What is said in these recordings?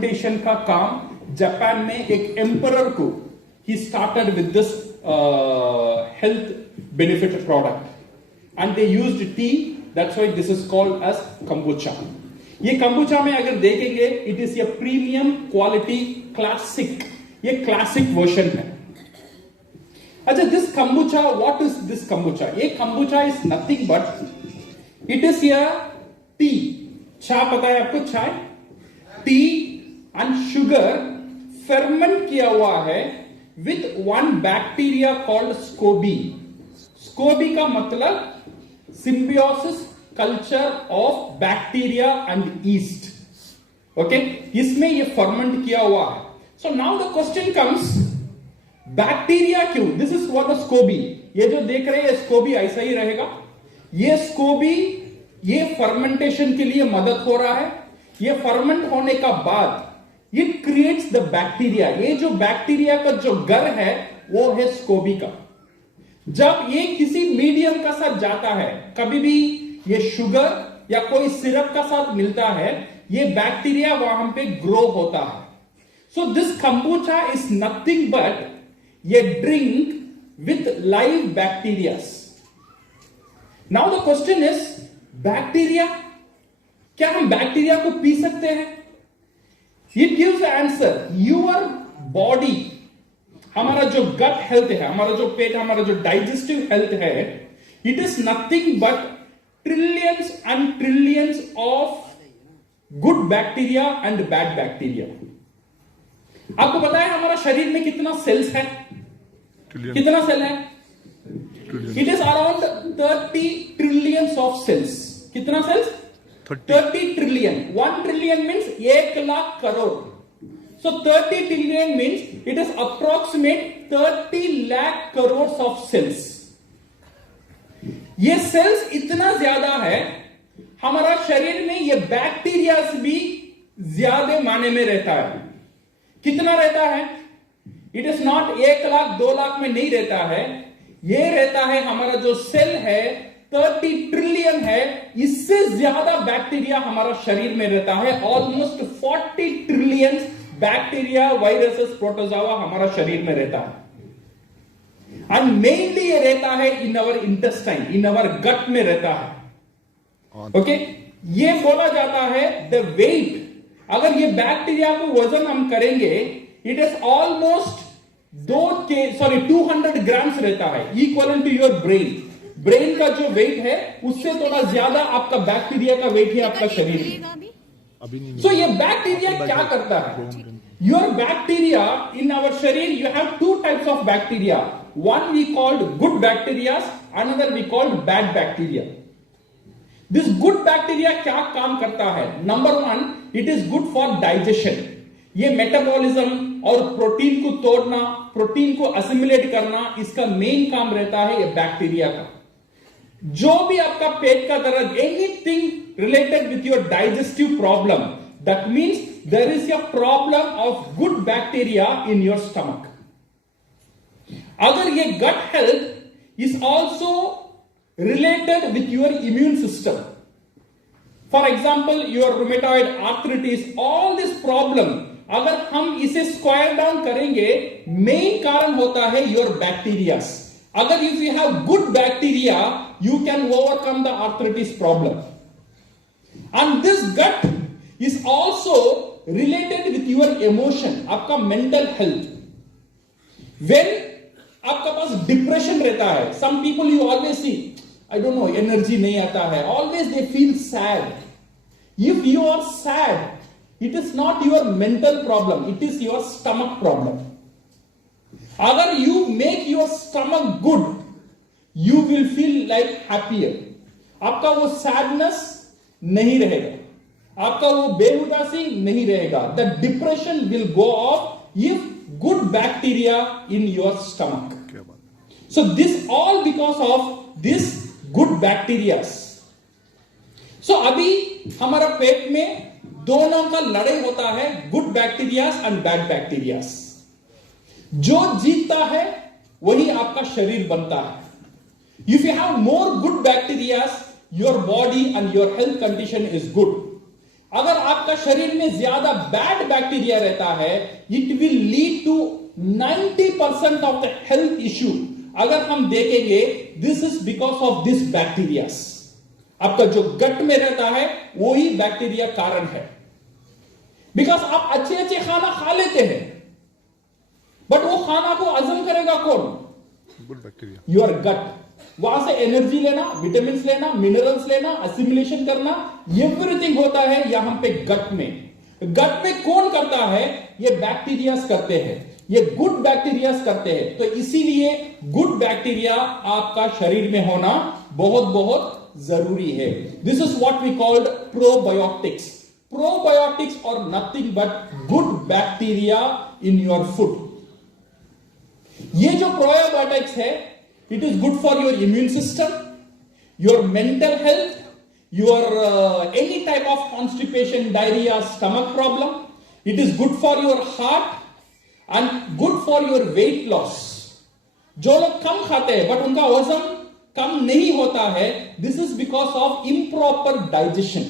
Fermentation का काम Japan में एक एम्परर को ही started with this health benefit product and they used tea, that's why this is called as kombucha. ये कंबुचा में अगर देखेंगे it is a premium quality classic, ये क्लासिक वर्जन है। अच्छा, this kombucha, what is this kombucha? ये kombucha is nothing but it is a tea, चाय पता है आपको, चाय, टी एंड शुगर फर्मेंट किया हुआ है with one bacteria called scoby. Scoby का मतलब symbiosis culture of bacteria and yeast. Okay, इसमें ये फर्मेंट किया हुआ है। So now the question comes, bacteria क्यों? This is what the scoby, ये जो देख रहे हैं स्कोबी ऐसा ही रहेगा। ये स्कोबी ये फर्मेंटेशन के लिए मदद हो रहा है। ये फर्मेंट होने का बाद इट क्रिएट्स द बैक्टीरिया। ये जो बैक्टीरिया का जो घर है वो है स्कोबी का। जब ये किसी मीडियम का साथ जाता है, कभी भी ये शुगर या कोई सिरप का साथ मिलता है, ये बैक्टीरिया वहां पे ग्रो होता है। So this kombucha is nothing but ये drink with live bacterias. Now the question is, bacteria, क्या हम बैक्टीरिया को पी सकते हैं? It gives answer, your body, हमारा जो गट हेल्थ है, हमारा जो पेट, हमारा जो डाइजेस्टिव हेल्थ है, it is nothing but trillions and trillions of good bacteria and bad bacteria. आपको पता है हमारा शरीर में कितना सेल्स है? कितना सेल है? It is around 30 trillions of cells. कितना cells? 30 trillion. 1 trillion means 1 lakh crore. So 30 trillion means it is approximate 30 lakh crores of cells. ये सेल्स इतना ज्यादा है, हमारा शरीर में ये बैक्टीरिया भी ज्यादा माने में रहता है। कितना रहता है? It is not 1 lakh 2 lakh में नहीं रहता है, ये रहता है, हमारा जो सेल है 30 ट्रिलियन है, इससे ज्यादा बैक्टीरिया हमारा शरीर में रहता है। Almost 40 trillion bacteria, viruses, protozoa हमारा शरीर में रहता है। एंड मेनली ये रहता है इन अवर इंटेस्टाइन, इन अवर गट में रहता है। ओके, ये बोला जाता है द वेट, अगर ये बैक्टीरिया को वजन हम करेंगे, इट इज ऑलमोस्ट 200 ग्राम्स रहता है, equal to your brain. Brain का जो वेट है उससे थोड़ा ज्यादा आपका बैक्टीरिया का वेट है आपका शरीर में। सो ये बैक्टीरिया क्या करता है? योर बैक्टीरिया इन आवर शरीर, you have 2 types of bacteria, one we called good bacteria, another we called bad bacteria. This good bacteria क्या काम करता है? Number 1, it is good for digestion. ये मेटाबॉलिज्म और प्रोटीन को तोड़ना, प्रोटीन को असिमिलेट करना, इसका मेन काम रहता है ये बैक्टीरिया का। जो भी आपका पेट का दर्द, anything related with your digestive problem, that means there is a problem of good bacteria in your stomach. अगर ये gut health is also related with your immune system, for example your rheumatoid arthritis, all this problem, अगर हम इसे square down करेंगे, main कारण होता है your bacteria. अगर if you have good bacteria, you can overcome the arthritis problem. And this gut is also related with your emotion, आपका mental health. When आपका पास डिप्रेशन रहता है, some people you always see, I don't know, energy नहीं आता है, always they feel sad. If you are sad, it is not your mental problem, it is your stomach problem. अगर you make your stomach good, you will feel like happier. आपका वो sadness नहीं रहेगा, आपका वो बेहुदासी नहीं रहेगा। The depression will go off if good bacteria in your stomach. So this all because of this good bacteria. So अभी हमारा पेट में दोनों का लड़ाई होता है, good bacterias and bad bacterias. जो जीतता है वही आपका शरीर बनता है। If you have more good bacterias, your body and your health condition is good. अगर आपका शरीर में ज्यादा बैड बैक्टीरिया रहता है, it will lead to 90% of the health issue. अगर हम देखेंगे, this is because of this bacterias. आपका जो गट में रहता है वही बैक्टीरिया कारण है। बिकॉज आप अच्छे अच्छे खाना खा लेते हैं, बट वो खाना को हजम करेगा कौन? Good bacteria, your gut. वहां से एनर्जी लेना, विटामिन लेना, मिनरल्स लेना, असिमिलेशन करना, एवरीथिंग होता है यहां पे गट में। गट में कौन करता है? ये बैक्टीरियाज करते हैं, ये गुड बैक्टीरियाज करते हैं। तो इसीलिए गुड बैक्टीरिया आपका शरीर में होना बहुत बहुत जरूरी है। This is what we called probiotics. Probiotics और nothing but good bacteria in your food. ये जो प्रोबायोटिक्स है, it is good for your immune system, your mental health, your any type of constipation, diarrhoea, stomach problem. It is good for your heart and good for your weight loss. जो लोग कम खाते हैं but उनका वजन कम नहीं होता है, this is because of improper digestion,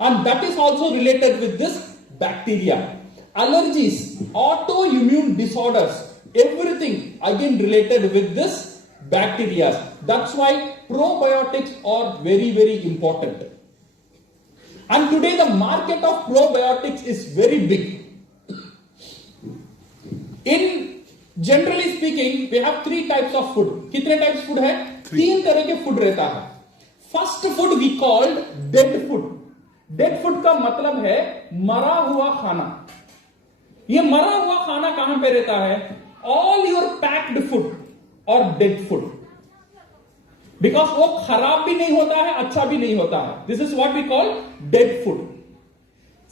and that is also related with this bacteria. Allergies, autoimmune disorders, everything again related with this bacteria. That's why probiotics are very, very important. And today the market of probiotics is very big. In generally speaking, we have three types of food. कितने types food है? तीन तरह के food रहता है. First food we called dead food. Dead food का मतलब है मरा हुआ खाना. ये मरा हुआ खाना कहां पे रहता है? ऑल योर पैक्ड फूड और डेड फूड, बिकॉज वो खराब भी नहीं होता है, अच्छा भी नहीं होता है. This is what we call dead food.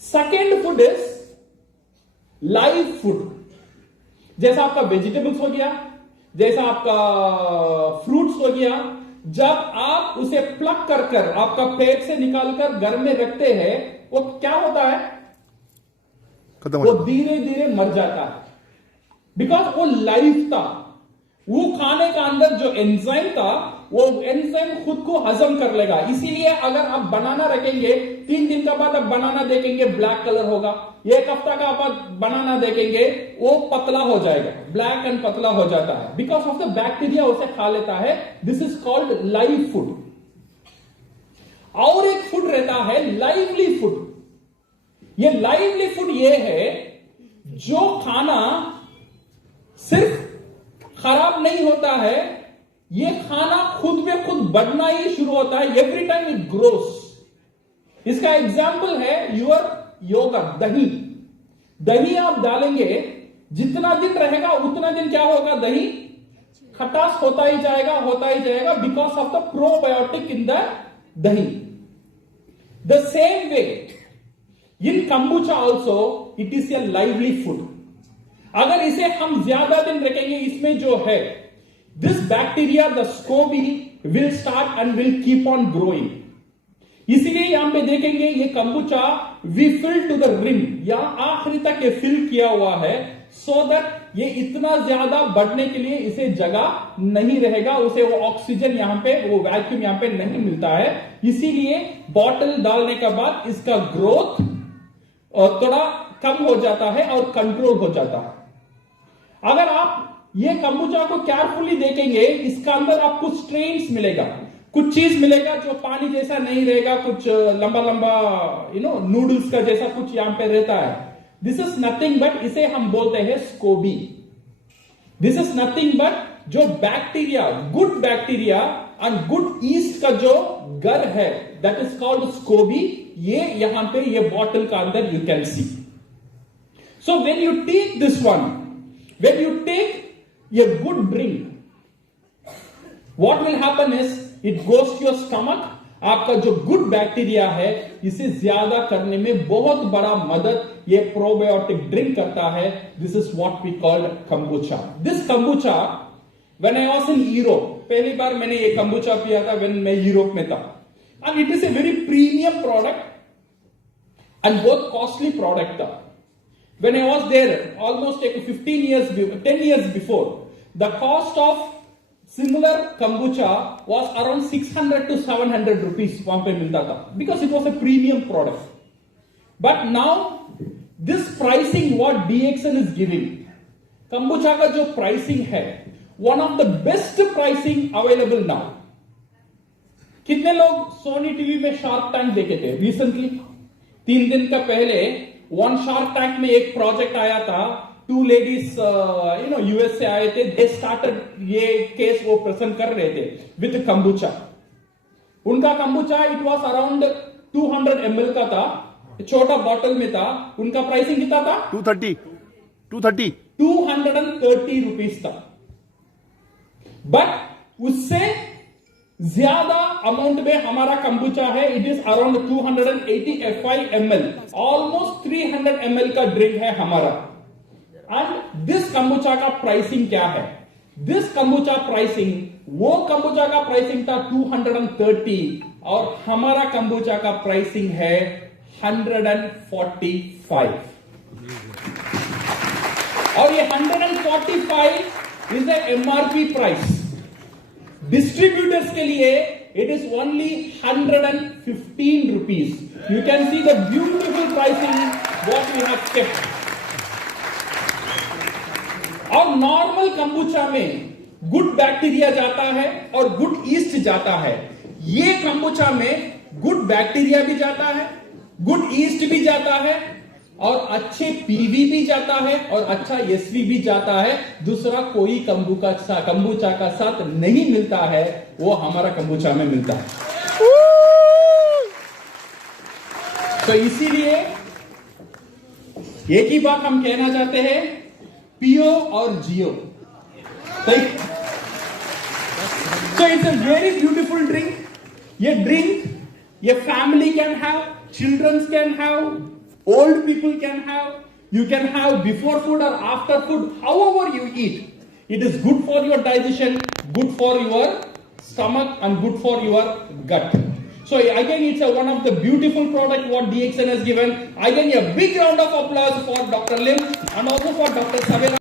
Second food is live food. जैसा आपका वेजिटेबल्स हो गया, जैसा आपका फ्रूट्स हो गया, जब आप उसे प्लग कर आपका पेट से निकालकर घर में रखते हैं, वो क्या होता है? वो धीरे धीरे मर जाता है, बिकॉज वो लाइव था. वो खाने का अंदर जो एंजाइम था, वो एंजाइम खुद को हजम कर लेगा. इसीलिए अगर आप बनाना रखेंगे, 3 दिन का बाद आप बनाना देखेंगे, ब्लैक कलर होगा. 1 हफ्ता का आप बनाना देखेंगे, वो पतला हो जाएगा, ब्लैक एंड पतला हो जाता है, बिकॉज ऑफ द बैक्टीरिया उसे खा लेता है. This is called live food. और एक फूड रहता है लाइवली फूड. ये लाइवली फूड ये है जो खाना सिर्फ खराब नहीं होता है, ये खाना खुद में खुद बढ़ना ही शुरू होता है. Every time it grows. इसका एग्जाम्पल है योर योगर्ट, दही. दही आप डालेंगे, जितना दिन रहेगा उतना दिन क्या होगा? दही खटास होता ही जाएगा, because of the probiotic in the dahi. The same way in kombucha also it is a lively food. अगर इसे हम ज्यादा दिन रखेंगे, इसमें जो है this bacteria, the scoby will start and will keep on growing. इसलिए यहां पे देखेंगे ये kombucha we fill to the rim, या आखिरी तक ये फिल किया हुआ है, सो दैट ये इतना ज्यादा बढ़ने के लिए इसे जगह नहीं रहेगा, उसे वो ऑक्सीजन यहां पे, वो वैक्यूम यहां पे नहीं मिलता है. इसीलिए बॉटल डालने के बाद इसका ग्रोथ और थोड़ा कम हो जाता है और कंट्रोल हो जाता है. अगर आप ये कंबूचा को केयरफुली देखेंगे, इसका अंदर आपको स्ट्रेन्स मिलेगा, कुछ चीज मिलेगा जो पानी जैसा नहीं रहेगा, कुछ लंबा लंबा नूडल्स का जैसा कुछ यहां पे रहता है. दिस इज नथिंग बट, इसे हम बोलते हैं scoby. This is nothing but जो bacteria, good bacteria and good yeast का जो घर है, दैट इज कॉल्ड स्कोबी. ये यहां पे ये बॉटल का अंदर you can see. So when you take this one, when you take a good drink, what will happen is it goes to your stomach. आपका जो गुड बैक्टीरिया है, इसे ज्यादा करने में बहुत बड़ा मदद ये प्रोबायोटिक ड्रिंक करता है. This is what we called kombucha. This kombucha when I was in Europe, पहली बार मैंने ये कंबूचा पिया था व्हेन मैं यूरोप में था. And it is a very premium product and both costly product. When I was there almost 10 years before, the cost of similar kombucha was around 600 to 700 rupees वहां पे मिलता था, because it was a premium product. But now this pricing what DXN is giving, kombucha का जो pricing है, one of the best pricing available now. कितने लोग Sony TV में शार्क टैंक देखे थे रिसेंटली? 3 दिन का पहले वन शार्क टैंक में एक प्रोजेक्ट आया था, 2 लेडीज यूएस से आए थे, दे स्टार्टेड ये केस वो प्रेजेंट कर रहे थे विद कंबुचा. उनका कंबुचा इट वाज अराउंड 200 ml का था, छोटा बॉटल में था. उनका प्राइसिंग कितना था? 230 रुपीस था. बट उससे ज्यादा अमाउंट में हमारा कंबुचा है. It is around 285 ml, almost 300 ml का ड्रिंक है हमारा. एंड दिस कंबुचा का प्राइसिंग क्या है? दिस कंबुचा प्राइसिंग, वो कंबुचा का प्राइसिंग था 230 और हमारा कंबुचा का प्राइसिंग है 145. और ये 145 is the MRP price. Distributors के लिए it is only 115 rupees. You can see the beautiful pricing what we have kept. और नॉर्मल कंबुचा में गुड बैक्टीरिया जाता है और गुड ईस्ट जाता है. ये कंबुचा में गुड बैक्टीरिया भी जाता है, गुड ईस्ट भी जाता है और अच्छे पीवी भी जाता है और अच्छा एसवी भी जाता है. दूसरा कोई कंबुचा का साथ नहीं मिलता है, वो हमारा कंबुचा में मिलता है. तो इसीलिए एक ही बात हम कहना चाहते हैं, पियो और जियो. So it's a very beautiful drink. ये drink, ये family can have, children can have, old people can have. You can have before food or after food, however you eat. It is good for your digestion, good for your stomach, and good for your gut. So again, it's one of the beautiful product what DXN has given. Again, a big round of applause for Dr. Lim and also for Dr. Savera.